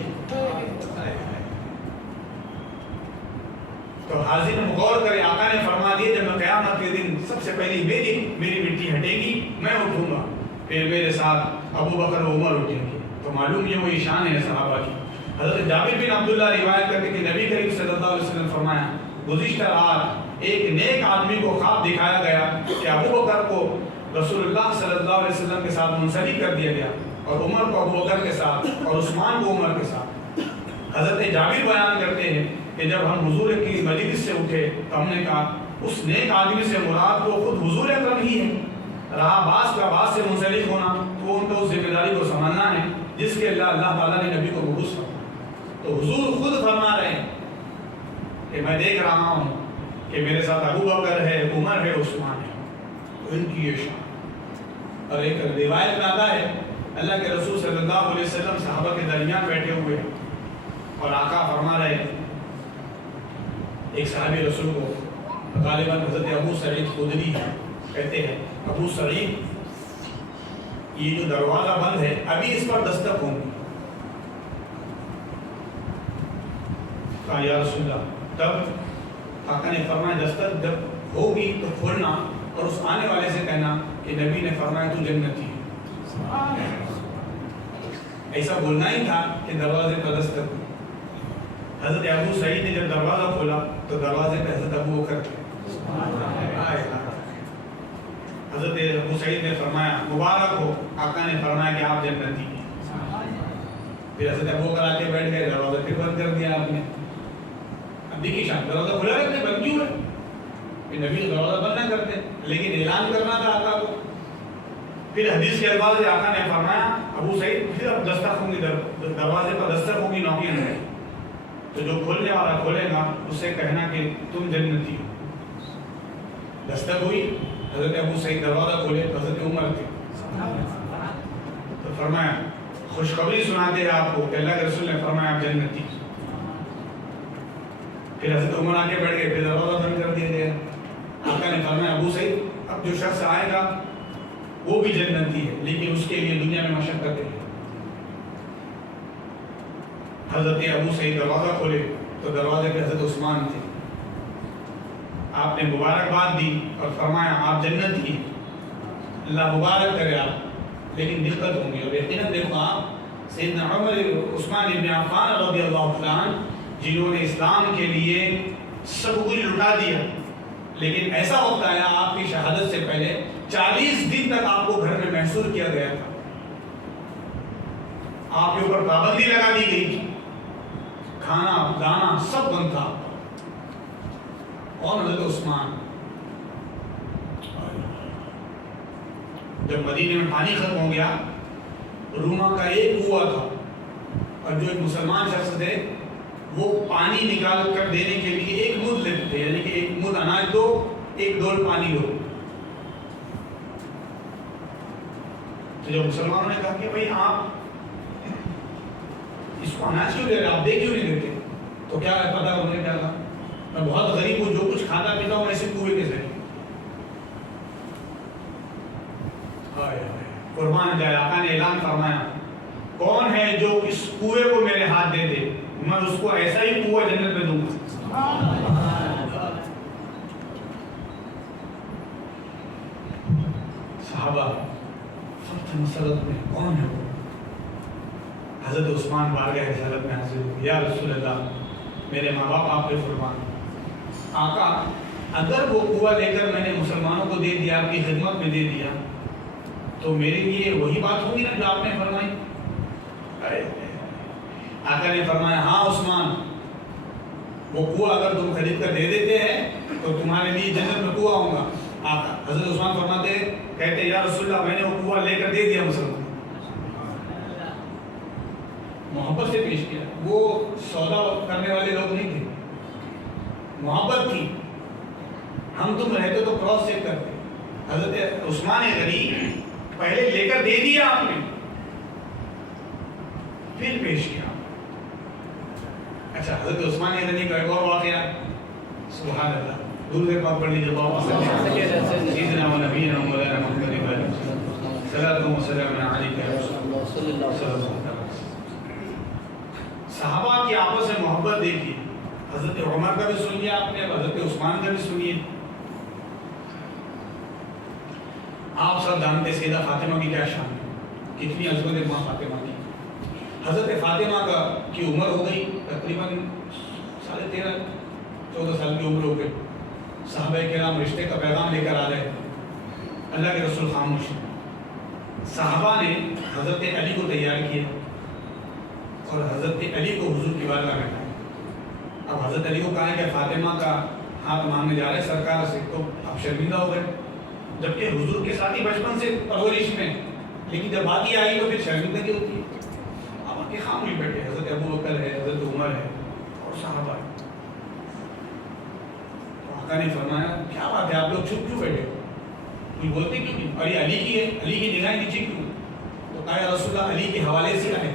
تو حاضر غور کرے، آقا نے فرما دیا جب میں قیامت کے دن سب سے پہلی میری مٹی ہٹے گی میں اٹھوں گا، پھر میرے ساتھ ابو بکر و عمر اٹھیں گے۔ تو معلوم یہ وہی شان ہے صحابہ کی۔ حضرت جابر بن عبداللہ روایت کرتے کہ نبی کریم صلی اللہ علیہ وسلم فرمایا گزشتہ رات ایک نیک آدمی کو خواب دکھایا گیا کہ ابو بکر کو رسول اللہ صلی اللہ علیہ وسلم کے ساتھ منسلک کر دیا گیا اور عمر کو ابو بکر کے ساتھ اور عثمان کو عمر کے ساتھ۔ حضرت جابر بیان کرتے ہیں کہ جب ہم حضور کی مجلس سے اٹھے تو ہم نے کہا اس نیک آدمی سے مراد تو خود حضور اکرم ہی ہے، رہا باس کا باس سے منسلک ہونا تو ان کو اس ذمہ داری کو سمجھنا ہے جس کے اللہ تعالیٰ نے نبی کو مبعوث فرمایا۔ تو حضور خود فرما رہے ہیں کہ میں دیکھ رہا ہوں کہ میرے ساتھ ابو بکر ہے، عمر ہے، عثمان ہے، تو ان کی یہ شان۔ اور ایک روایت میں آتا ہے اللہ کے رسول صلی اللہ علیہ وسلم صحابہ کے درمیان بیٹھے ہوئے اور آقا فرما رہے ایک صحابی رسول کو، غالباً حضرت ابو سعید خدری کہتے ہیں ابو سعید یہ جو دروازہ بند ہے ابھی اس پر دستک ہوگی۔ کہا یا رسول اللہ، تب آقا نے فرمایا دستک جب ہوگی تو کھولنا اور اس آنے والے سے کہنا کہ نبی نے فرمایا تو جنتی ہے۔ ایسا بولنا ہی تھا کہ دروازے پر دستک ہوئی۔ حضرت ابو سعید نے جب دروازہ کھولا تو دروازے پہ حضرت ابو بکر تھے۔ حضرت ابو سعید نے فرمایا مبارک ہو، آقا نے فرمایا کہ آپ جنتی ہیں۔ پھر حضرت ابو بکر آ کے بیٹھ گئے، دروازہ پھر بند کر دیا آپ نے۔ اب دیکھیے شان دروازہ کھلا رکھتے بند کیوں ہے؟ کہ نبی نے دروازہ بند نہ کرتے لیکن اعلان کرنا تھا آقا کو۔ پھر حدیث کے الفاظ سے آقا نے فرمایا ابو سعید پھر اب دستک ہوگی، دروازے پر دستک ہوگی، نوکی نہیں، تو جو کھولنے والا کھولے گا اس سے کہنا کہ تم جنتی ہو۔ دستک ہوئی، حضرت ابو سعید دروازہ کھولے تو حضرت عمر تھے، تو فرمایا خوشخبری سناتے ہیں آپ کو کہ اللہ کے رسول نے فرمایا آپ جنتی۔ پھر حضرت عمر آ کے بیٹھ گئے، پھر دروازہ بند کر دیا گیا۔ آقا نے فرمایا ابو سعید اب جو شخص آئے گا وہ بھی جنتی ہے لیکن اس کے لیے دنیا میں مشقت ہے۔ حضرت ابو سعید دروازہ کھولے تو دروازے پہ حضرت عثمان تھے۔ آپ نے مبارکباد دی اور فرمایا آپ جنتی ہیں، اللہ مبارک کرے آپ، لیکن دقت ہوں گی. اور یقیناً دیکھو آپ سیدنا عمر عثمان ابن عفان رضی اللہ تعالیٰ عنہ جنہوں نے اسلام کے لیے سب کچھ لٹا دیا، لیکن ایسا وقت آیا آپ کی شہادت سے پہلے 40 دن تک آپ کو گھر میں محصور کیا گیا تھا، آپ کے اوپر پابندی لگا دی گئی تھی، کھانا دانا سب بند تھا. اور حضرت عثمان جب مدینے میں پانی ختم ہو گیا، روما کا ایک کنواں تھا، اور جو ایک مسلمان شخص تھے وہ پانی نکال کر دینے کے لیے ایک مد لیتے تھے، یعنی کہ ایک مد اناج دو، ایک ڈول پانی دو. تو جب مسلمانوں نے کہا کہ بھائی آپ اس کو اناج کیوں دے رہے، آپ دے کیوں نہیں دیتے، تو کیا پتا انہوں نے کیا کہا، میں بہت غریب ہوں، جو کچھ کھاتا پیتا ہوں ایسے کنویں کے ذریعے. قربان جائے، آقا نے اعلان فرمایا کون ہے جو اس کنویں کو میرے ہاتھ دے دے، میں اس کو ایسا ہی کنواں جنت میں دوں گا. صحابہ سب تھے مسلط میں، کون ہے وہ؟ حضرت عثمان بارگاہ رسالت میں حاضر ہوئے، یا رسول اللہ میرے ماں باپ آپ پہ قربان. آقا اگر وہ کنواں لے کر میں نے مسلمانوں کو دے دیا، آپ کی خدمت میں دے دیا، تو میرے لیے وہی بات ہوگی نا جو آپ نے فرمائی. آقا نے فرمایا ہاں عثمان، وہ کنواں اگر تم خرید کر دے دیتے ہیں تو تمہارے لیے جنت میں کنواں ہوگا. آقا حضرت عثمان فرماتے کہتے یا رسول اللہ میں نے وہ کنواں لے کر دے دیا مسلمان. محبت سے پیش کیا، وہ سودا کرنے والے لوگ نہیں تھے، محبت تھی. ہم تم رہتے تو کراس چیک کرتے. حضرت عثمان غنی پہلے لے کر دے دیا آپ نے، پھر پیش کیا. اچھا حضرت عثمان غنی کا ایک اور واقعہ، سبحان اللہ، دور سے پاک پڑھ لیجیے. سیدنا و نبینا مولانا محمد صلی وسلم علیہ وسلم. صحابہ کی آپس میں محبت دیکھیے. حضرت عمر کا بھی سنیے آپ نے، حضرت عثمان کا بھی سنیے. آپ سب جانتے سیدہ فاطمہ کی کیا شان ہے، کتنی عظمت ماں فاطمہ کی. حضرت فاطمہ کی عمر ہو گئی تقریباً 13.5-14 سال کی عمر ہو گئی. صحابہ کرام رشتے کا پیغام لے کر آ رہے، اللہ کے رسول خاموش. صحابہ نے حضرت علی کو تیار کیا اور حضرت علی کو حضور کی بارگاہ میں لایا. اب حضرت علی کو کہا کہ فاطمہ کا ہاتھ مانگنے جا رہے سرکار سے، تو آپ شرمندہ ہو گئے، جبکہ حضور کے ساتھ ہی بچپن سے پرورش میں، لیکن جب بات یہ آئی تو پھر شرمندگی ہوتی ہے. اب آ کے خاموش بیٹھے، حضرت ابو بکر ہے، حضرت عمر ہے اور صحابہ ہے. تو آقا نے فرمایا کیا بات ہے آپ لوگ چپ کیوں بیٹھے، کوئی بولتے کیوں نہیں، اور یہ علی کی ہے، علی کی نگاہیں نیچے کیوں؟ تو کہا یا رسول اللہ علی کے حوالے سے آئے.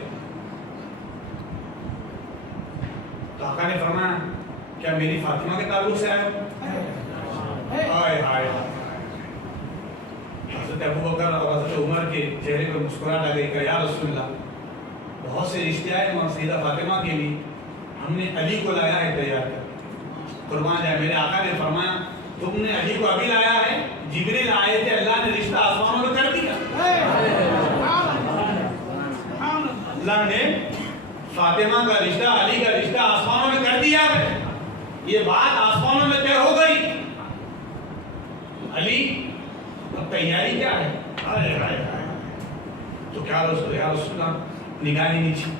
تو آقا نے فرمایا کیا میری فاطمہ کے تعلق سے آئے ہو؟ ہائے. حضرت ابو بکر اور حضرت عمر کے چہرے پر مسکراہٹ آ گئی کہ یا رسول اللہ بہت سے رشتے آئے مگر سیدہ فاطمہ کے لیے ہم نے علی کو لایا ہے تیار کر. قربان جائے میرے آقا نے فرمایا تم نے علی کو ابھی لایا ہے، جبریل آئے تھے، اللہ نے رشتہ آسمانوں میں کر دیا. اللہ نے فاطمہ کا رشتہ، علی کا رشتہ آسمانوں میں کر دیا ہے. یہ بات آسمانوں میں طے ہو گئی. علی اب تیاری کیا ہے؟ تو کیا رسول اللہ نگاہیں نیچی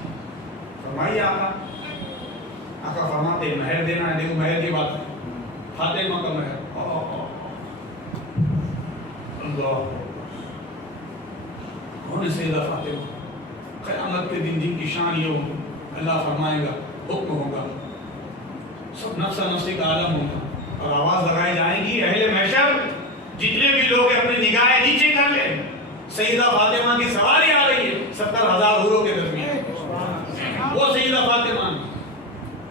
فرمائیے. آقا فرماتے مہر دینا ہے. دیکھو مہر کی بات ہے، فاطمہ کا مہر. اللہ کون ہے سیدہ فاطمہ؟ قیامت کے دن جن کی شان یہ ہوگی، اللہ فرمائے گا، حکم ہوگا، سب نفس نفسی کا عالم ہوگا اور آواز لگائی جائیں گی اہل محشر جتنے بھی لوگ اپنی نگاہیں نیچے کر لیں، سیدہ فاطمہ کی سواری آ رہی ہے 70,000 حوروں کے درمیان، وہ سیدہ فاطمہ.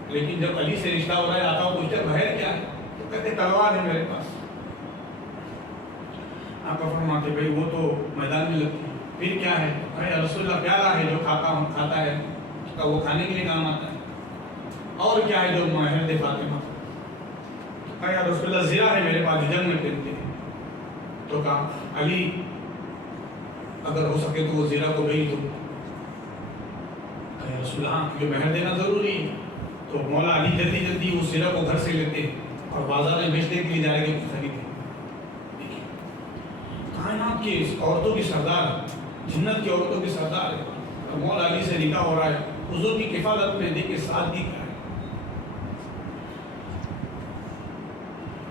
لیکن جب علی سے رشتہ ہو رہا ہے آقا پوچھتے مہر کیا ہے، تو کہتے تلوار ہے میرے پاس. آقا فرماتے بھائی وہ تو میدان میں لگتی ہے. پھر کیا ہے؟ اے رسول اللہ پیالہ ہے جو کھاتا ہے تو وہ کھانے کے لیے کام آتا ہے. اور کیا ہے جو مہر دے فاطمہ؟ اے رسول اللہ زرہ ہے میرے پاس جو جنگ میں پہنتے ہیں. تو کہا علی اگر ہو سکے تو وہ زیرہ کو بھیج دو. رسول اللہ کیونکہ مہر دینا ضروری ہے. تو مولا علی جلدی جلدی اس زیرہ کو گھر سے لیتے اور بازار میں بیچنے کے لیے جا رہے کہ خریدے. کائنات کی عورتوں کی سردار، جنت کی عورتوں کی سردار ہے. مولا علی سے نکاح ہو رہا ہے، حضور کی کفالت میں دیکھ کے سادگی کا ہے.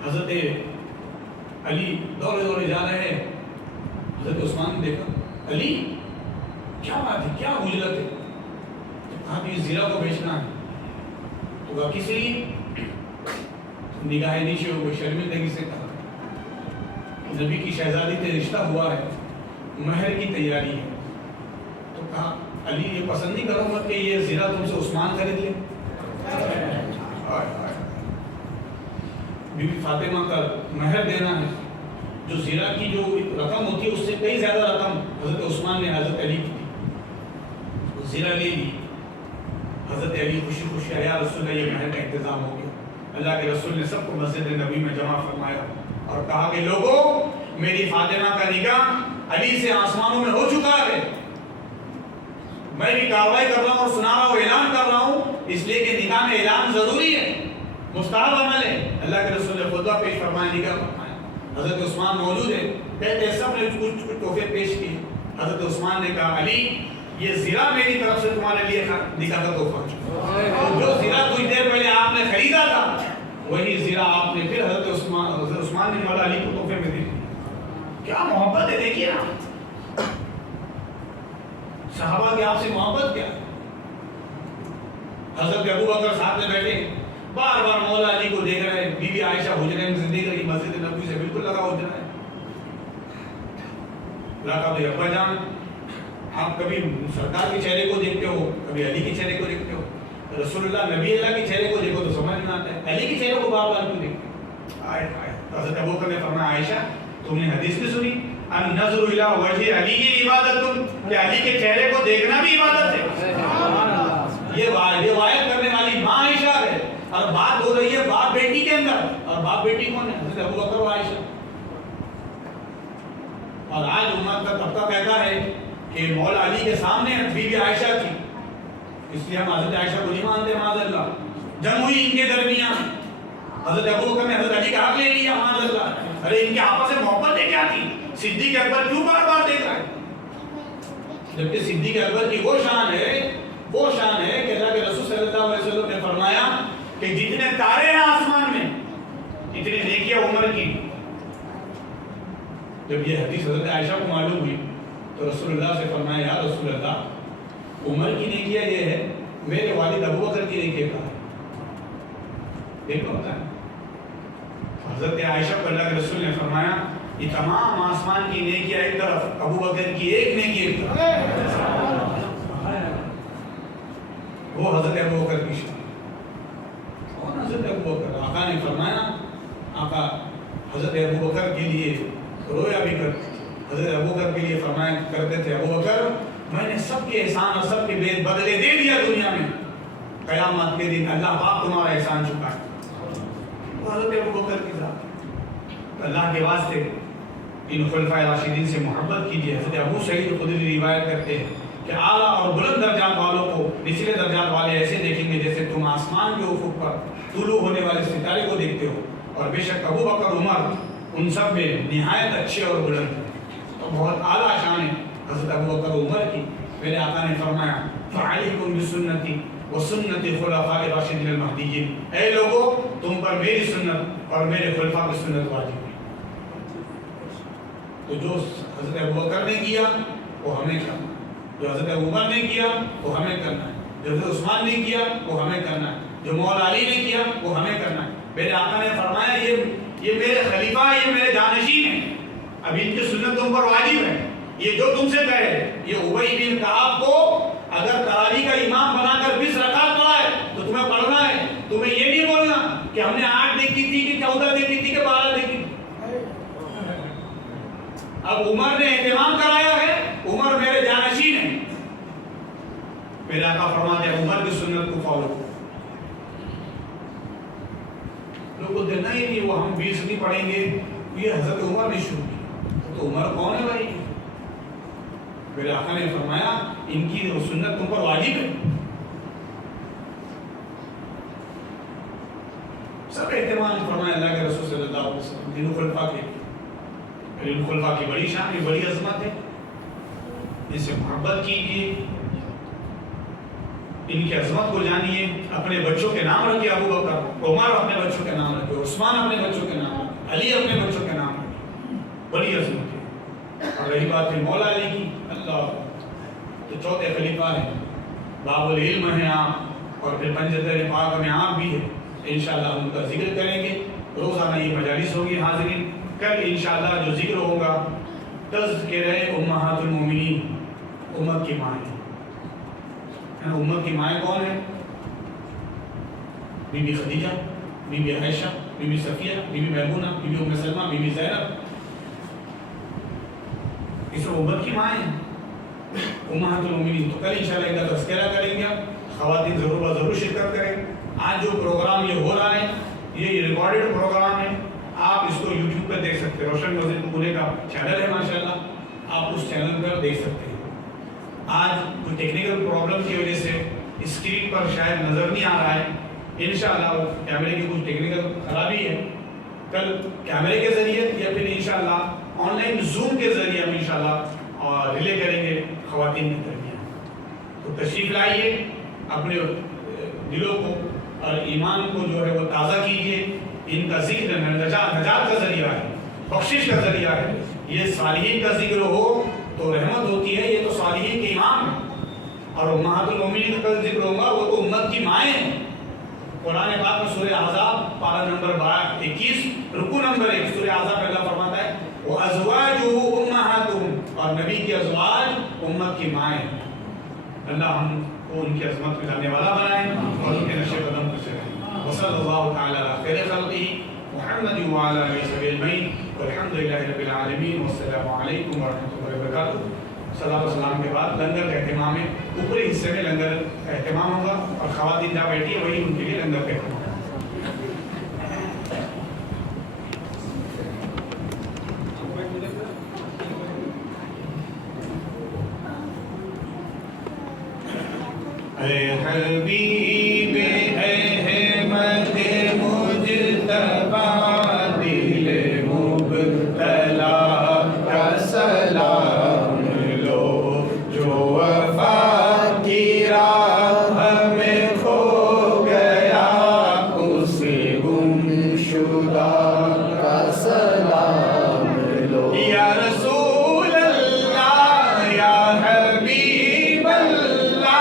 حضرت علی دوڑے دوڑے جا رہے ہیں. حضرت عثمان نے دیکھا، علی کیا بات ہے، کیا اجلت ہے؟ کہا کہ اس زیرہ کو بیچنا ہے. تو کہا کس لیے؟ نگاہ نیچے ہو گئی، شرمندگی سے کہا نبی کی شہزادی سے رشتہ ہوا ہے، مہر کی تیاری ہے. تو کہا علی یہ پسند نہیں کروں گا کہ یہ زیرہ تم سے عثمان خرید لے. بی بی فاطمہ کا مہر دینا ہے، جو زیرہ کی جو رقم ہوتی ہے اس سے کئی زیادہ رقم حضرت عثمان نے حضرت علی کی دی. زیرہ لے لی. حضرت علی خوشی خوشی آیا، رسول اللہ یہ مہر کا انتظام ہو گیا. اللہ کے رسول نے سب کو مسجد نبی میں جمع فرمایا اور کہا کہ لوگوں، میری فاطمہ کا نکاح علی سے آسمانوں میں ہو چکا ہے. میں بھی کاروائی کر رہا ہوں اور سنا رہا ہوں، اعلان کر رہا ہوں، اس لیے کہ نکاح میں اعلان ضروری ہے، مستحب عمل ہے. اللہ کے رسول نے خطبہ پیش فرمایا، نکاح فرمایا. حضرت عثمان موجود ہے، کہتے سب نے کچھ تحفے پیش کیے. حضرت عثمان نے کہا علی یہ زیرہ میری طرف سے تمہارے لیے نکاح کا تحفہ ہے. جو زیرہ کچھ دیر پہلے آپ نے خریدا تھا وہی زیرہ آپ نے پھر حضرت عثمان نے مولا علی کو تحفے میں دی. کیا محبت ہے، دیکھیے نا صحابہ کی آپ سے محبت کیا. حضرت ابو بکر ساتھ میں بیٹھے بار بار مولا علی کو دیکھ رہے ہیں. بی بی عائشہ حجرے میں زندگی رہی، مسجد نبوی سے بالکل لگا حجرہ ہے. کہا بھائی ابا جان آپ کبھی سرکار کے چہرے کو دیکھتے ہو، کبھی علی کے چہرے کو دیکھتے ہو. رسول اللہ نبی اللہ کے چہرے کو دیکھو تو سمجھ نہیں آتا ہے، علی کے چہرے کو بار بار کیوں دیکھتے؟ حضرت ابو بکر نے فرمایا عائشہ تم نے حدیث نہیں سنی النظر الی وجہ علی کی عبادت، کہ علی کے چہرے کو دیکھنا بھی عبادت ہے. یہ روایت کرنے والی ماں عائشہ ہے اور بات ہو رہی ہے باپ بیٹی کے اندر. اور باپ بیٹی کون ہے؟ حضرت ابو بکر و عائشہ. اور آج امت کا طبقہ کہتا ہے کہ مولا علی کے سامنے بی بی عائشہ تھی، اس لیے ہم حضرت عائشہ کو نہیں مانتے. معاذ اللہ جنگ ہوئی ان کے درمیان، حضرت ابو بکر نے حضرت علی کا حق لے لیا. معاذ اللہ ارے ان کے آپس میں محبت کیا تھی؟ صدیق اکبر کیوں بار بار دیکھ رہا ہے؟ جبکہ صدیق اکبر کی وہ شان ہے کہ اللہ کے رسول صلی اللہ علیہ وسلم نے فرمایا کہ جتنے تارے ہیں آسمان میں اتنی نیکیاں عمر کی. جب یہ حدیث حضرت عائشہ کو معلوم ہوئی تو رسول اللہ سے فرمایا یا رسول اللہ عمر کی نیکیاں یہ ہے، میرے والد ابو بکر کی نیکیاں کہا ہے. دیکھو ہوتا ہے حضرت عائشہ کو اللہ کے رسول نے فرمایا یہ تمام آسمان کی نیکیاں ایک طرف، ابو بکر کی ایک نیکی ایک طرف. وہ حضرت ابو بکر کی شان. کون حضرت ابو بکر؟ آقا نے فرمایا، آقا حضرت ابو بکر کے لیے رویا بھی کرتے تھے. حضرت ابو بکر کے لیے فرمایا کرتے تھے ابو بکر میں نے سب کے احسان اور سب کے بدلے دے دیا دنیا میں، قیامت کے دن اللہ پاک تمہارا احسان چکائے. حضرت ابو بکر کی ذات. اللہ کے واسطے ان خلفائے راشدین سے محبت کیجیے. حضرت ابو سعید خدری روایت کرتے ہیں کہ اعلیٰ اور بلند درجات والوں کو نچلے درجات والے ایسے دیکھیں گے جیسے تم آسمان کے افق پر طلوع ہونے والے ستارے کو دیکھتے ہو. اور بے شک ابو بکر عمر ان سب میں نہایت اچھے اور بلند ہیں. تو بہت اعلیٰ شان ہے حضرت ابو بکر عمر کی. میرے آقا نے فرمایا فعلیکم بسنتی وسنت خلفاء الراشدین المہدیین، اے لوگوں تم پر میری سنت اور میرے خلفاء کی سنت واجب ہے. تو جو حضرت ابو بکر نے کیا وہ ہمیں کرنا ہے، جو حضرت عمر نے کیا وہ ہمیں کرنا ہے، جو حضرت عثمان نے کیا وہ ہمیں کرنا ہے، جو مولا علی نے کیا وہ ہمیں کرنا ہے. میرے آقا نے فرمایا یہ میرے خلیفہ ہیں، یہ میرے جانشین ہیں، اب ان کی سنت تم پر واجب ہے. یہ جو تم سے کہے، یہ ابی بن کعب کو اگر تراویح کا امام بنا کر 20 رکعت پڑھائے تو تمہیں پڑھنا ہے. تمہیں یہ نہیں بولنا کہ ہم نے 8 دیکھی تھی کہ 14 دیکھی تھی کہ 12 دیکھی تھی. اب عمر نے اہتمام کرایا ہے، عمر میرے جانشین ہیں. میرے آقا فرماتے ہیں عمر کی سنت کو فالو کرو. لوگ کو دینا ہی نہیں، وہ ہم 20 نہیں پڑھیں گے، یہ حضرت عمر نے شروع کی. تو عمر کون ہے بھائی؟ میرے آقا نے فرمایا ان کی سنت تم پر واجب ہے. سب اہتمام فرمایا اللہ کے رسول صلی اللہ علیہ وسلم. تینوں خلفاء کی بڑی شان ہے, بڑی عظمت ہے, ان سے محبت کیجیے, ان کی عظمت کو جانیے. اپنے بچوں کے نام رکھیے, ابو بکر, عمر اپنے بچوں کے نام رکھے, عثمان اپنے بچوں کے نام رکھے, علی اپنے بچوں کے نام رکھے, بڑی عظمت ہے. اور رہی بات ہے مولا علی کی, اللہ تو چوتھے خلیفہ ہیں, باب العلم ہیں آپ, اور پھر پنجتر پاک میں آپ بھی ہیں. انشاءاللہ ہم ان کا ذکر کریں گے. روزانہ یہ مجالس ہوگی حاضرین. کل انشاءاللہ جو ذکر ہوگا تذکرہ امہات المومنین, امت کی مائیں. امت کی مائیں کون ہیں؟ بی بی خدیجہ, بی بی عائشہ, بی بی صفیہ, بی بی میمونہ, بی بی ام سلمہ, بی بی زینب. اس امت کی مائیں امہات المومنین. تو کل انشاءاللہ ان کا تذکرہ کریں گے. خواتین ضرور شرکت کریں. آج جو پروگرام یہ ہو رہا ہے یہ ریکارڈڈ پروگرام ہے, آپ اس کو یوٹیوب پہ دیکھ سکتے ہیں. روشن مسجد پونے کا چینل ہے ماشاءاللہ, آپ اس چینل پر دیکھ سکتے ہیں. آج کوئی ٹیکنیکل پرابلم کی وجہ سے اسکرین پر شاید نظر نہیں آ رہا ہے. انشاءاللہ کیمرے کی کچھ ٹیکنیکل خرابی ہے. کل کیمرے کے ذریعے یا پھر انشاءاللہ آن لائن زوم کے ذریعے ہم انشاءاللہ ریلے کریں گے خواتین کی تربیت. تو تشریف لائیے, اپنے دلوں کو اور ایمان کو جو ہے وہ تازہ کیجیے. ان کا ذکر نجات کا ذریعہ ہے, بخشش کا ذریعہ ہے. یہ صالحین کا ذکر ہو تو رحمت ہوتی ہے, یہ تو صالحین کے امام ہیں. اور امہات المومنین کا ذکر ہوگا وہ تو امت کی مائیں ہیں. قرآن پاک میں سورہ احزاب پارہ نمبر 21 رکوع نمبر 1 سورہ احزاب میں اللہ فرماتا ہے وَأَزْوَاجُهُ أُمَّهَاتُهُمْ, اور نبی کی ازواج امت کی مائیں. اللہ ہم کو ان کی عظمت کو جاننے والا بنائے اور ان کے نقش قدم پر چلیں. وصلی اللہ تعالی علی خیر خلقہ محمد وعلی آلہ وصحبہ اجمعین والحمد للہ رب العالمین والسلام علیکم ورحمۃ اللہ وبرکاتہ. صلاۃ و سلام کے بعد لنگر کا اہتمام ہے. اوپری حصے میں لنگر کا اہتمام ہوگا اور خواتین جہاں بیٹھی ہے وہی ان کے لیے لنگر کا اہتمام. اے حبیب احمد مجتبی دل مبتلا کا سلام لو, جو وفا کی راہ میں کھو گیا اسے گم شدہ کا سلام لو. یا رسول اللہ, یا حبیب اللہ,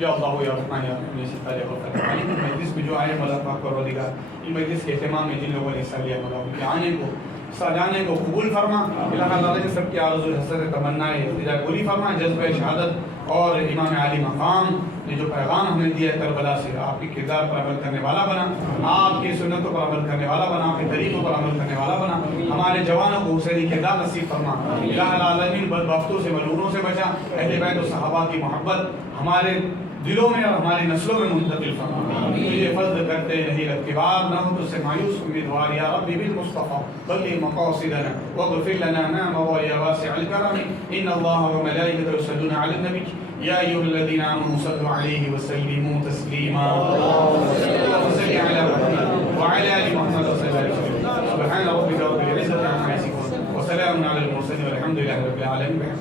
یا اللہ یا رحمان یا رحیم سے پہلے وقت عالم مجلس میں جو آئے مولا پاک پروردگار ان مجلس کے اہتمام میں جن لوگوں نے حصہ لیا مولا ان کے آنے کو سجانے کو قبول فرما. اللہ تعالیٰ نے سب کی آرزو حسرت تمنائیں ارتجا پوری فرما. جذبہ شہادت اور امام عالی مقام نے جو پیغام ہمیں دیا ہے کربلا سے, آپ کے کردار پر عمل کرنے والا بنا, آپ کی سنتوں پر عمل کرنے والا بنا, آپ کے طریقوں پر عمل کرنے والا بنا. ہمارے جوانوں کو حسینی کردار نصیب فرما. الہ العالمین بدبختوں سے ملعونوں سے بچا. اہل بیت و صحابہ کی محبت ہمارے دلوں میں اور ہماری نسلوں میں منتقل فرما. تجھے فضل کرتے نہیں اعتبار نہ ہو تو سے مایوس امیدوار. یا رب بالمصطفیٰ بلغ مقاصدنا واغفر لنا ما مضى يا واسع الكرم. ان الله وملائكته يصلون على النبي يا أيها الذين آمنوا صلوا عليه وسلموا تسليما اللهم صل على محمد وعلى آل محمد وسلم سبحان ربك رب العزة عما يصفون وسلام على المرسلين والحمد لله رب العالمين.